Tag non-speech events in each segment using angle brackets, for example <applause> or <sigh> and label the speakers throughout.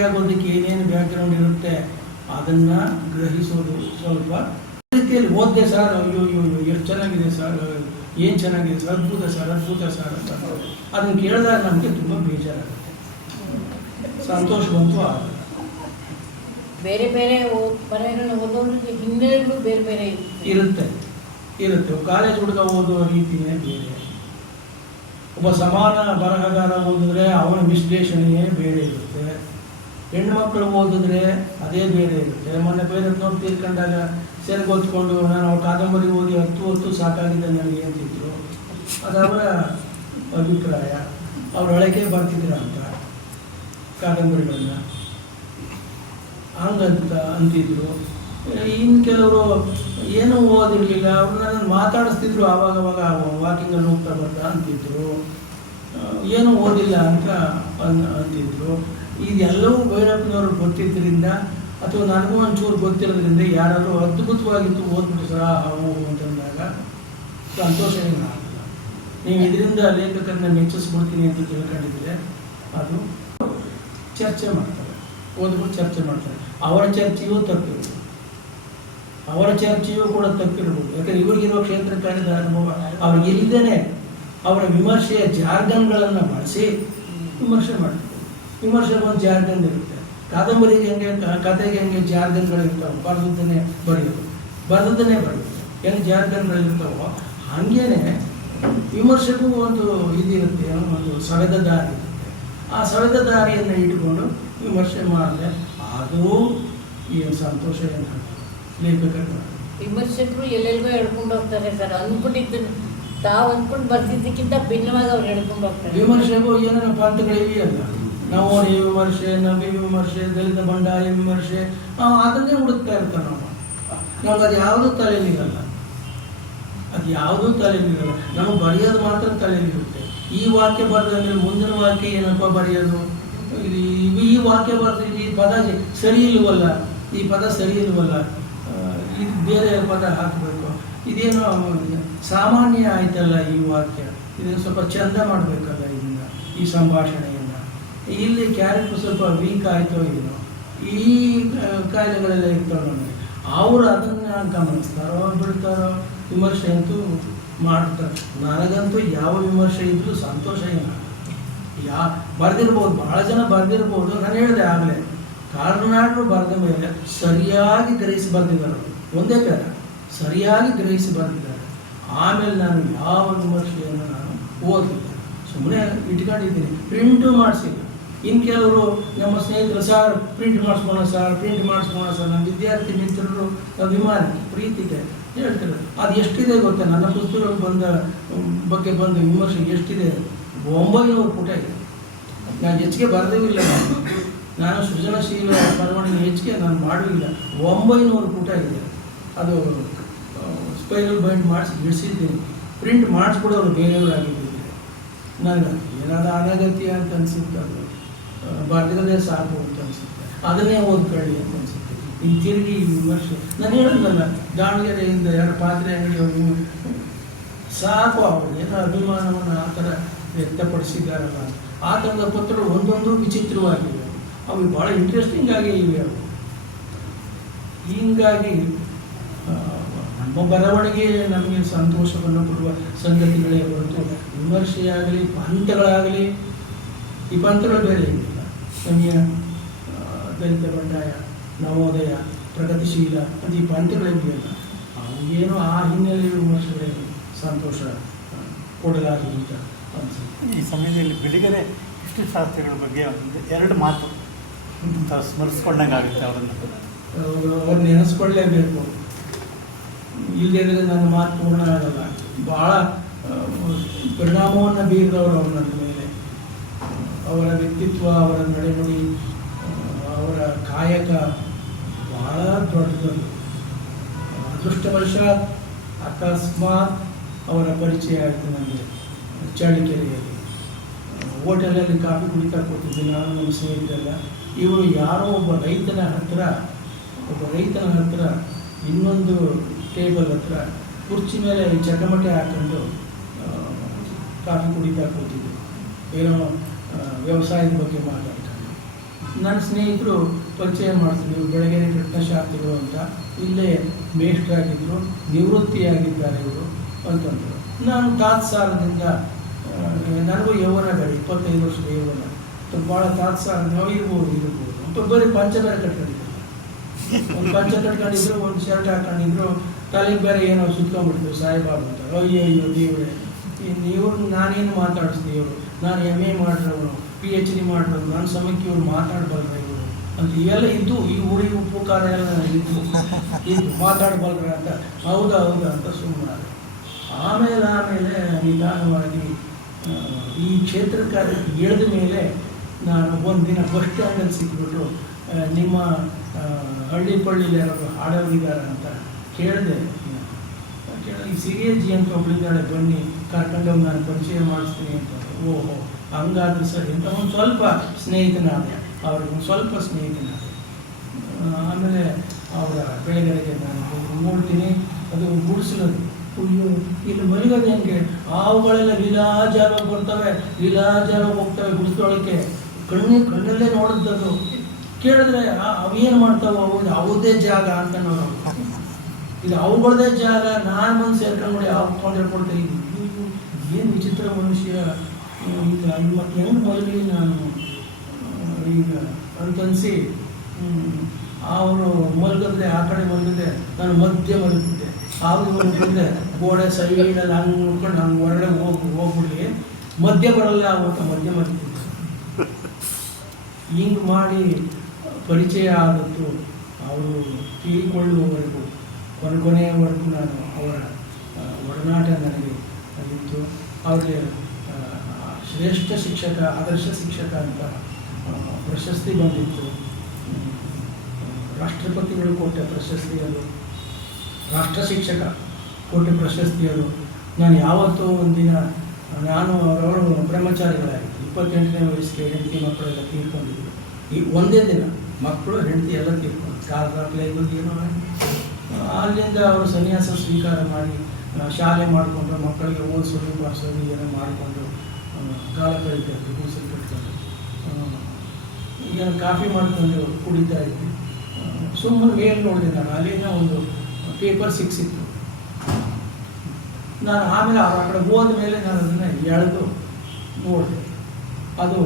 Speaker 1: ಆಗೋದಕ್ಕೆ ಏನೇನು ಬ್ಯಾಕ್ಗ್ರೌಂಡ್ ಇರುತ್ತೆ ಅದನ್ನ ಗ್ರಹಿಸೋದು ಸ್ವಲ್ಪ ರೀತಿಯಲ್ಲಿ ಓದ್ದೆ ಸರ್ ಅಯ್ಯೋ ಅಯ್ಯೋ ಎಷ್ಟು ಚೆನ್ನಾಗಿದೆ ಸರ್ ಏನು ಚೆನ್ನಾಗಿದೆ ಸರ್ ಅದ್ಭುತ ಸರ್ ಅದ್ಭುತ ಸರ್ ಅಂತ ಅದನ್ನು ಕೇಳಿದಾಗ ನಮಗೆ ತುಂಬ ಬೇಜಾರಾಗುತ್ತೆ. ಸಂತೋಷ ಬಂತು ಆಗ.
Speaker 2: ಬೇರೆ ಬೇರೆ ಓ- ಬರಹಗಳನ್ನ ಓದೋರಿಗೆ ಹಿನ್ನೆಲೆಗಳು ಬೇರೆ ಬೇರೆ ಇರುತ್ತೆ.
Speaker 1: ಇರುತ್ತೆ ಇರುತ್ತೆ. ಕಾಲೇಜ್ ಹುಡುಗ ಓದುವ ರೀತಿನೇ ಬೇರೆ. ಒಬ್ಬ ಸಮಾನ ಬರಹಗಾರ ಓದಿದ್ರೆ ಅವನ ವಿಶ್ಲೇಷಣೆಯೇ ಬೇರೆ ಇರುತ್ತೆ. ಹೆಣ್ಮಕ್ಳು ಓದಿದ್ರೆ ಅದೇ ಬೇರೆ ಇರುತ್ತೆ ಮೊನ್ನೆ ಬೇರೆ ನೋಡಿ ತೀರ್ಕೊಂಡಾಗ ಸೆರಗೊತ್ಕೊಂಡು ನಾನು ಅವ್ರ ಕಾದಂಬರಿ ಓದಿ ಹತ್ತು ಹೊತ್ತು ಸಾಕಾಗಿದೆ ನನಗೆ ಅಂತಿದ್ರು. ಅದು ಅವರ ಅಭಿಪ್ರಾಯ. ಅವ್ರ ಒಳಗೆ ಬರ್ತಿದ್ರ ಅಂತ ಕಾದಂಬರಿಗಳನ್ನ. ಹಂಗಂತ ಅಂತಿದ್ರು. ಇನ್ನು ಕೆಲವರು ಏನೂ ಓದಿರಲಿಲ್ಲ. ಅವ್ರು ನಾನು ಮಾತಾಡಿಸ್ತಿದ್ರು ಆವಾಗ ಅವಾಗ ವಾಕಿಂಗಲ್ಲಿ ಹೋಗ್ತಾ ಬರ್ತಾ ಅಂತಿದ್ರು. ಏನೂ ಓದಿಲ್ಲ ಅಂತ ಅಂತಿದ್ರು. ಇದೆಲ್ಲವೂ ಭೈರಪ್ಪನವರು ಗೊತ್ತಿದ್ದರಿಂದ ಅಥವಾ ನನಗೂ ಒಂಚೂರು ಗೊತ್ತಿರೋದ್ರಿಂದ ಯಾರಾದರೂ ಅದ್ಭುತವಾಗಿತ್ತು ಓದ್ಬಿಟ್ಟು ಸರ ಹಾವು ಅಂತಂದಾಗ ಸಂತೋಷ ಏನಾಗಲ್ಲ ನೀವು ಇದರಿಂದ ಲೇಖಕರನ್ನ ಮೆಚ್ಚಿಸ್ಬಿಡ್ತೀನಿ ಅಂತ ತಿಳ್ಕೊಂಡಿದ್ರೆ ಅದು ಚರ್ಚೆ ಮಾಡ್ತಾರೆ. ಓದ್ಬಿಟ್ಟು ಚರ್ಚೆ ಮಾಡ್ತಾರೆ. ಅವರ ಚರ್ಚೆಯೂ ತಪ್ಪಿರ್ಬೋದು ಅವರ ಚರ್ಚೆಯೂ ಕೂಡ ತಪ್ಪಿರ್ಬೋದು ಯಾಕಂದ್ರೆ ಕ್ಷೇತ್ರ ಕಾರ್ಯದ ಅನುಭವ ಅವ್ರಿಗೆ ಇಲ್ಲದೇನೆ ಅವರ ವಿಮರ್ಶೆಯ ಜಾರ್ಗನ್ಗಳನ್ನು ಬಳಸಿ ವಿಮರ್ಶೆ ಮಾಡ್ತಾರೆ. ವಿಮರ್ಶೆಗೆ ಒಂದು ಜಾರ್ಗನ್ ಇರುತ್ತೆ. ಕಾದಂಬರಿಗೆ ಹೆಂಗೆ ಕಥೆಗೆ ಹೆಂಗೆ ಜಾರ್ಗನ್ಗಳು ಬರೆದದ್ದನ್ನೇ ಬರೆಯೋದು ಬರೆದದ್ದನ್ನೇ ಬರೆಯೋದು ಹೆಂಗೆ ಜಾರ್ಗನ್ಗಳು ಇರ್ತಾವೋ ಹಾಗೇನೆ ವಿಮರ್ಶೆಗೂ ಒಂದು ಇದಿರುತ್ತೆ ಒಂದು ಸವೆದ ದಾರಿ ಇರುತ್ತೆ. ಆ ಸವೆದ ದಾರಿಯನ್ನು ಇಟ್ಕೊಂಡು ವಿಮರ್ಶೆ ಮಾಡಿದೆ ಅದು ಏನು ಸಂತೋಷ ಏನು ಲೇಖಕರು.
Speaker 2: ವಿಮರ್ಶಕರು ಎಲ್ಲೆಲ್ಲೋ ಹೇಳ್ಕೊಂಡು ಹೋಗ್ತಾರೆ ಸರ್. ಅಂದ್ಕೊಂಡಿದ್ದು ತಾವು ಅಂದ್ಕೊಂಡು ಬರ್ತಿದ್ದಕ್ಕಿಂತ ಭಿನ್ನವಾಗಿ ಅವ್ರು ಹೇಳ್ಕೊಂಡು ಹೋಗ್ತಾರೆ.
Speaker 1: ವಿಮರ್ಶೆಗೂ ಏನೇನೋ ಪಂಥಗಳಿವೆಯಲ್ಲ ನವೋನಿ ವಿಮರ್ಶೆ, ನವಿ ವಿಮರ್ಶೆ, ದಲಿತ ಬಂಡಾಯ ವಿಮರ್ಶೆ, ನಾವು ಅದನ್ನೇ ಹುಡುಕ್ತಾ ಇರ್ತಾರೆ ನಾವು ನಮ್ಗೆ ಅದು ಯಾವುದೂ ತಲೆಯಲ್ಲಿರಲ್ಲ ಅದು ಯಾವುದೂ ತಲೆಯಲ್ಲಿರಲ್ಲ ನಮಗೆ ಬರೆಯೋದು ಮಾತ್ರ ತಲೆಯಲ್ಲಿರುತ್ತೆ ಈ ವಾಕ್ಯ ಬರೆದಂದ್ರೆ ಮುಂದಿನ ವಾಕ್ಯ ಏನಪ್ಪ ಬರೆಯೋದು? ಇದು ಈ- ವಾಕ್ಯ ಬರೆದು ಈ ಪದ ಸರಿ ಇಲ್ವಲ್ಲ ಈ ಪದ ಸರಿ ಇಲ್ವಲ್ಲ ಇದು ಬೇರೆ ಪದ ಹಾಕಬೇಕು. ಇದೇನು ಸಾಮಾನ್ಯ ಆಯ್ತಲ್ಲ ಈ ವಾಕ್ಯ. ಇದನ್ನು ಸ್ವಲ್ಪ ಚಂದ ಮಾಡಬೇಕಲ್ಲ ಇದನ್ನ, ಈ ಸಂಭಾಷಣೆಯನ್ನು ಇಲ್ಲಿ ಕ್ಯಾರೆಕ್ಟರ್ ಸ್ವಲ್ಪ ವೀಕ್ ಆಯಿತು ಏನು, ಈ ಕಾಯಿಲೆಗಳೆಲ್ಲ ಇರ್ತಾವೆ ನೋಡಿ ಅವರು ಅದನ್ನ ಗಮನಿಸ್ತಾರೋ ಬಿಡ್ತಾರೋ, ವಿಮರ್ಶೆ ಅಂತೂ ಮಾಡ್ತಾರೆ. ನನಗಂತೂ ಯಾವ ವಿಮರ್ಶೆ ಇದ್ದರೂ ಸಂತೋಷ ಇಲ್ಲ. ಯಾ, ಬರೆದಿರ್ಬೋದು ಭಾಳ ಜನ ಬರೆದಿರ್ಬೋದು, ನಾನು ಹೇಳಿದೆ ಆಗಲೇ. ಕಾರ್ನಾಡರು ಬರೆದ ಮೇಲೆ ಸರಿಯಾಗಿ ಗ್ರಹಿಸಿ ಬರೆದಿದ್ದಾರೆ. ಒಂದೇ ಬೇಡ ಸರಿಯಾಗಿ ಗ್ರಹಿಸಿ ಬರೆದಿದ್ದಾರೆ. ಆಮೇಲೆ ನಾನು ಯಾವ ವಿಮರ್ಶೆಯನ್ನು ನಾನು ಓದಲಿಲ್ಲ. ಸುಮ್ಮನೆ ಇಟ್ಕೊಂಡಿದ್ದೀನಿ. ಪ್ರಿಂಟು ಮಾಡಿಸಿಲ್ಲ. ಇನ್ನು ಕೆಲವರು ನಮ್ಮ ಸ್ನೇಹಿತರು ಸರ್ ಪ್ರಿಂಟ್ ಮಾಡಿಸ್ಕೊಳ ಸರ್ ಪ್ರಿಂಟ್ ಮಾಡಿಸ್ಕೊಳ ಸರ್ ನಮ್ಮ ವಿದ್ಯಾರ್ಥಿ ಮಿತ್ರರು ಅಭಿಮಾನಿ ಪ್ರೀತಿಗೆ ಹೇಳ್ತಾರೆ, ಅದು ಎಷ್ಟಿದೆ ಗೊತ್ತಾ? ನನ್ನ ಪುಸ್ತಕಗಳು ಬಂದ ಬಗ್ಗೆ ಬಂದ ವಿಮರ್ಶೆ ಎಷ್ಟಿದೆ? ಒಂಬೈನೂರು ಪುಟ ಇದೆ. ನಾನು ಹೆಚ್ಚಿಗೆ ಬರೆದಿಲ್ಲ ನಾನು. ಸೃಜನಶೀಲ ಬರವಣಿಗೆ ಹೆಚ್ಚಿಗೆ ನಾನು ಮಾಡಲಿಲ್ಲ ಒಂಬೈನೂರು ಪುಟ ಇದೆ. ಅದು ಸ್ಪೈರಲ್ ಬೈಂಡ್ ಮಾಡಿಸಿ ಬಿಡಿಸಿದ್ದೀನಿ ಪ್ರಿಂಟ್ ಮಾಡಿಸ್ಕೊಡೋರು ಬೇರೆಯವರಾಗಿದ್ದೀನಿ ನನಗೆ ಏನಾದ ಅನಗತ್ಯ ಅಂತ ಅನಿಸುತ್ತೆ ಅದು. ಬರೆದಿರೋದೇ ಸಾಕು ಅಂತ ಅನ್ಸುತ್ತೆ. ಅದನ್ನೇ ಓದ್ಕೊಳ್ಳಿ ಅಂತ ಅನ್ಸುತ್ತೆ. ಇನ್ನು ತಿರುಗಿ ವಿಮರ್ಶೆ. ನಾನು ಹೇಳಿದ್ನಲ್ಲ ದಾವಣಗೆರೆಯಿಂದ ಎರಡು ಪಾತ್ರೆ ಅಂಗಡಿ ಹೋಗಿ ಸಾಕು ಅವರು, ಏನೋ ಅಭಿಮಾನವನ್ನು ಆ ಥರ ವ್ಯಕ್ತಪಡಿಸಿದ್ದಾರಲ್ಲ. ಆ ಥರದ ಪತ್ರಗಳು ಒಂದೊಂದು ವಿಚಿತ್ರವಾಗಿವೆ ಅವು ಭಾಳ ಇಂಟ್ರೆಸ್ಟಿಂಗ್ ಆಗಿ ಇವೆ ಅವು. ಹೀಗಾಗಿ ನಮ್ಮ ಬರವಣಿಗೆ ನಮಗೆ ಸಂತೋಷವನ್ನು ಕೊಡುವ ಸಂಗತಿಗಳೇ ಹೊರತು, ವಿಮರ್ಶೆಯಾಗಲಿ, ಪಂಥಗಳಾಗಲಿ, ಈ ಪಂಥಗಳು ಬೇರೆ ಆ, ದಲಿತ ಬಂಡಾಯ ನವೋದಯ ಪ್ರಗತಿಶೀಲ ಅದೀ ಈ ಪಂಥಗಳಿದೆಯಲ್ಲ ಅವೇನೋ ಆ ಹಿನ್ನೆಲೆಯಲ್ಲಿ ವಿಮರ್ಶೆಗಳೇ ಸಂತೋಷ ಕೊಡಲಾಗಿ ಕೊಡಲಾಗಿದೆ ಅಂತ ಅನಿಸುತ್ತೆ.
Speaker 3: ಈ ಸಮಯದಲ್ಲಿ ಬಿಡುಗಡೆ ಇಷ್ಟು ಶಾಸ್ತ್ರಿಗಳ ಬಗ್ಗೆ ಒಂದು ಎರಡು ಮಾತು ಸ್ಮರಿಸ್ಕೊಂಡಂಗಾಗುತ್ತೆ ಸ್ಮರಿಸ್ಕೊಂಡಂಗೆ ಆಗುತ್ತೆ ಅವರನ್ನು.
Speaker 1: ಅವರು ನೆನೆಸ್ಕೊಳ್ಳೇಬೇಕು. ಇಲ್ಲದಿದ್ರೆ ನನ್ನ ಮಾತು ಪೂರ್ಣ ಆಗಲ್ಲ. ಭಾಳ ಪರಿಣಾಮವನ್ನು ಬೀರಿದವರು ಅವ್ರ ನನ್ನ ಮೇಲೆ. ಅವರ ವ್ಯಕ್ತಿತ್ವ, ಅವರ ನಡೆಮುಡಿ ಅವರ ಕಾಯಕ ಬಹಳ ದೊಡ್ಡದು ಅದೃಷ್ಟವಶ ಅಕಸ್ಮಾತ್ ಅವರ ಪರಿಚಯ ಆಯಿತು ನನಗೆ, ಚಳ್ಳಕೆರೆಯಲ್ಲಿ. ಹೋಟೆಲಲ್ಲಿ ಕಾಫಿ ಕುಡಿತಾ ಕೂತಿದ್ದೆ, ನಾನು ನಮ್ಮ ಸ್ನೇಹಿತರೆಲ್ಲ. ಇವರು ಯಾರೋ ಒಬ್ಬ ರೈತನ ಹತ್ರ, ಒಬ್ಬ ರೈತನ ಹತ್ರ ಇನ್ನೊಂದು ಟೇಬಲ್ ಹತ್ರ ಕುರ್ಚಿ ಮೇಲೆ ಚಟಮಟೆ ಹಾಕೊಂಡು ಕಾಫಿ ಕುಡಿತಾ ಕೂತಿದ್ದೆ. ಏನೋ ವ್ಯವಸಾಯದ ಬಗ್ಗೆ ಮಾತಾಡ್ತಾರೆ. ನನ್ನ ಸ್ನೇಹಿತರು ಪರಿಚಯ ಮಾಡ್ತಿದ್ರು ಬೆಳಗೆರೆ ಕೃಷ್ಣಶಾಸ್ತ್ರಿಗಳು ಅಂತ. ಇಲ್ಲೇ ಮೇಷ್ಟ್ರಾಗಿದ್ದರು ನಿವೃತ್ತಿಯಾಗಿದ್ದಾರೆ ಇವರು, ಅಂತಂದರು. ನಾನು ತಾತ್ಸಾರದಿಂದ ನನಗೂ ಯೌವನ ಬೇಡ ಇಪ್ಪತ್ತೈದು ವರ್ಷದ ಯೌವನ. ಭಾಳ ತಾತ್ಸಾರ, ನಾವು ಇರ್ಬೋದು ಇರ್ಬೋದು ಅಂತ ಬರೀ ಪಂಚ ಬೇರೆ ಒಂದು ಪಂಚ ಕಟ್ಕೊಂಡಿದ್ರು, ಒಂದು ಶರ್ಟ್ ಹಾಕೊಂಡಿದ್ರು, ತಲೆಗೆ ಬೇರೆ ಏನೋ ಸುತ್ಕೊಂಡ್ಬಿಡ್ತು ಸಾಯಿಬಾಬು ಅಂತ. ಅಯ್ಯೋ ಅಯ್ಯೋ ದೇವ್ರೆ. ಇವ್ರು ನಾನೇನು ಮಾತಾಡಿಸ್ತೀನಿ ಇವರು ನಾನು ಎಂ ಎ ಮಾಡಿರೋನು ಪಿ ಎಚ್ ಡಿ ಮಾಡಿರೋನು ನನ್ನ ಸಮಯಕ್ಕೆ ಇವ್ರು ಮಾತಾಡಬಲ್ರ ಇವರು. ಅಂತ ಇವೆಲ್ಲ ಇದ್ದು ಈ ಊರಿಗೆ ಉಪ್ಪು ಕಾರ ಎಲ್ಲ ಇದ್ದು. <laughs> ಇದು ಮಾತಾಡಬಲ್ರ ಅಂತ. ಹೌದಾ ಹೌದಾ ಅಂತ ಸುಮ್ಮನೆ ಆಮೇಲೆ ಆಮೇಲೆ ನಿಧಾನವಾಗಿ ಈ ಕ್ಷೇತ್ರಕ್ಕೆ ಇಳಿದ ಮೇಲೆ ನಾನು ಒಂದಿನ ಬಸ್ ಸ್ಟ್ಯಾಂಡಲ್ಲಿ ಸಿಕ್ಬಿಟ್ಟು ನಿಮ್ಮ ಹಳ್ಳಿ ಪಳ್ಳಿಲಿ ಯಾರಾದ್ರು ಹಾಡೋರಿದ್ದಾರೆ ಅಂತ ಕೇಳಿದೆ. ಈ ಸಿರಿಯಜ್ಜಿ ಅಂತ ಒಬ್ಳಿದ್ದಾಳೆ ಬನ್ನಿ ಕರ್ಕೊಂಡೋಗಿ ನಾನು ಪರಿಚಯ ಮಾಡಿಸ್ತೀನಿ ಅಂತ. ಓಹೋ, ಹಂಗಾದ್ರೆ ಸರಿ ಅಂತ ಒಂದು ಸ್ವಲ್ಪ ಸ್ನೇಹಿತನಾದ. ಅವ್ರಿಗೆ ಒಂದು ಸ್ವಲ್ಪ ಸ್ನೇಹಿತನಾದ. ಆಮೇಲೆ ಅವರ ಬೆಳೆಗಳಿಗೆ ನಾನು ಹೋಗಿ ನೋಡ್ತೀನಿ. ಅದು ಗುಡಿಸಲದು. ಅಯ್ಯೋ ಇಲ್ಲಿ ಮಲಗೋದು ಹೆಂಗೆ? ಹಾವುಗಳೆಲ್ಲ ವಿಲಾಜಾಲ ಬರ್ತವೆ ವಿಲಾಜಾಲ ಹೋಗ್ತವೆ ಗುಡಿಸೊಳಕ್ಕೆ ಕಣ್ಣು ಕಣ್ಣಲ್ಲೇ ನೋಡಿದ್ದದು ಕೇಳಿದ್ರೆ ಅವೇನು ಮಾಡ್ತಾವೆ? ಅವು ಯಾವುದೇ ಜಾಗ ಅಂತ ನಾವು ಇದು ಅವುಗಳದೇ ಜಾಗ ನಾನು ಬಂದು ಸೇರ್ಕೊಂಡು ಯಾವ ತೊಂದರೆ ಇದ್ದೀನಿ. ಏನು ವಿಚಿತ್ರ ಮನುಷ್ಯ ಈಗ ಮತ್ತೆ ಹೆಂಗೆ ಬರಲಿ ನಾನು ಈಗ ಅಂತನ್ಸಿ ಅವರು ಮಲಗಿದ್ರೆ ಆ ಕಡೆ ಮಲಗಿದ್ರೆ ನಾನು ಮಧ್ಯೆ ಮಲಗಿದ್ದೆ. ಅವ್ರು ಮಲಗಿದ್ರೆ ಗೋಡೆ ಸೈಡಲ್ಲಿ ಹಂಗೆ ನೋಡ್ಕೊಂಡು ಹಂಗೆ ಹೊರಗಡೆ ಹೋಗಿ, ಹೋಗ್ಬಿಡ್ಲಿ. ಮಧ್ಯ ಬರಲ್ಲ ಅಂತ ಮಧ್ಯ ಮಲಗಿದ್ದೆ. ಹಿಂಗೆ ಮಾಡಿ ಪರಿಚಯ ಆದದ್ದು ಅವರು ಕೊನೆ ಕೊನೆಯವರೆಗೂ ನಾನು ಅವರ ಒಡನಾಟ ನನಗೆ ಅಲ್ಲಿತ್ತು ಅವರಿಗೆ ಶ್ರೇಷ್ಠ ಶಿಕ್ಷಕ ಆದರ್ಶ ಶಿಕ್ಷಕ ಅಂತ ಪ್ರಶಸ್ತಿ ಬಂದಿತ್ತು. ರಾಷ್ಟ್ರಪತಿಗಳು ಕೊಟ್ಟ ಪ್ರಶಸ್ತಿ ಅದು. ರಾಷ್ಟ್ರ ಶಿಕ್ಷಕ ಕೊಟ್ಟ ಪ್ರಶಸ್ತಿ ಅದು. ನಾನು ಯಾವತ್ತೂ ಒಂದಿನ ನಾನು ಅವರವರು ಬ್ರಹ್ಮಚಾರಿಗಳಾಗಿತ್ತು ಇಪ್ಪತ್ತೆಂಟನೇ ವಯಸ್ಸಿಗೆ ಹೆಂಡತಿ ಮಕ್ಕಳೆಲ್ಲ ತೀರ್ಕೊಂಡಿದ್ರು. ಈ ಒಂದೇ ದಿನ ಮಕ್ಕಳು ಹೆಂಡತಿ ಎಲ್ಲ ತೀರ್ಕೊಂಡು ಕಾಲ ಪ್ಲೇಗು ಏನೋ ಆಗಿ. ಆ, ಅಲ್ಲಿಂದ ಅವರು ಸನ್ಯಾಸ ಸ್ವೀಕಾರ ಮಾಡಿ ಶಾಲೆ ಮಾಡಿಕೊಂಡು ಮಕ್ಕಳಿಗೆ ಓದಿಸೋದು, ಬರ್ಸೋದು ಏನೋ ಮಾಡಿಕೊಂಡು ಕಾಲ ಕಳೀತಾಯಿದ್ರು ಕೂಸಲು ಕಟ್ಕೊಂಡು ಏನು ಕಾಫಿ ಮಾಡ್ಕೊಂಡು ಕುಡಿತಾ ಇದ್ವಿ. ಸುಮ್ಮನೆ ಏನು ನೋಡಿದೆ ನಾನು. ಅಲ್ಲಿಂದ ಒಂದು ಪೇಪರ್ ಸಿಕ್ಸಿತ್ತು. ನಾನು ಆಮೇಲೆ ಆ ಕಡೆ ಹೋದ ಮೇಲೆ ನಾನು ಅದನ್ನು ಎಳೆದು ನೋಡಿದೆ. ಅದು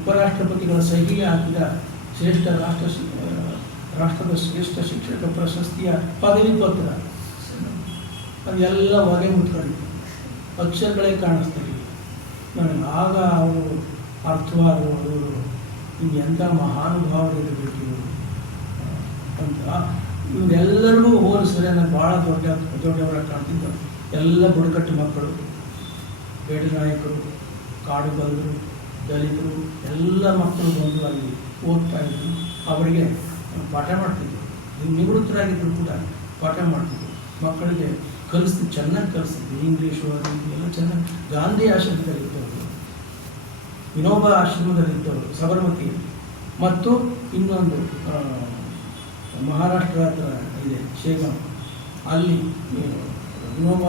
Speaker 1: ಉಪರಾಷ್ಟ್ರಪತಿಗಳ ಸಹಿಗೆ ಹಾಕಿದ ಶ್ರೇಷ್ಠ ರಾಷ್ಟ್ರ ರಾಷ್ಟ್ರದ ಶ್ರೇಷ್ಠ ಶಿಕ್ಷಕ ಪ್ರಶಸ್ತಿಯ ಪದವಿ ಪತ್ರ. ಅದೆಲ್ಲ ಹೊಗೆ ಮುಟ್ಕೊಂಡು ಅಕ್ಷರಗಳೇ ಕಾಣಿಸ್ತಿರಲಿಲ್ಲ ನನಗೆ ಆಗ ಅವರು ಅರ್ಥವಾದರು ಅವರು ಇನ್ನು ಎಂಥ ಮಹಾನುಭಾವರು ಇರಬೇಕು ಇವರು? ಅಂತ. ಇವರೆಲ್ಲರಿಗೂ ಹೋಲಿಸಿದ್ರೆ ನಾನು ಭಾಳ ದೊಡ್ಡ, ದೊಡ್ಡವರ ಕಾಣ್ತಿದ್ದ. ಎಲ್ಲ ಬುಡಕಟ್ಟು ಮಕ್ಕಳು. ಬೇಡ ನಾಯಕರು, ಕಾಡು ಬಲ್ಲರು ದಲಿತರು, ಎಲ್ಲ ಮಕ್ಕಳು ಬಂದು ಅಲ್ಲಿ ಓದ್ತಾ ಇದ್ರು. ಅವರಿಗೆ ಪಾಠ ಮಾಡ್ತಿದ್ರು ನಿವೃತ್ತರಾಗಿದ್ದರೂ ಕೂಡ ಪಾಠ ಮಾಡ್ತಿದ್ರು ಮಕ್ಕಳಿಗೆ ಕಲಿಸ್ತು, ಚೆನ್ನಾಗಿ ಕಲಿಸ್ತಿದ್ವಿ. ಇಂಗ್ಲೀಷು, ಅದು ಎಲ್ಲ ಚೆನ್ನಾಗಿ ಗಾಂಧಿ ಆಶ್ರಮದಲ್ಲಿದ್ದವರು, ವಿನೋಬ ಆಶ್ರಮದಲ್ಲಿದ್ದವರು, ಸಬರಮತಿಯಲ್ಲಿ. ಮತ್ತು ಇನ್ನೊಂದು ಮಹಾರಾಷ್ಟ್ರ ಹತ್ರ ಇದೆ, ಶೇಗಾಂ. ಅಲ್ಲಿ ವಿನೋಬ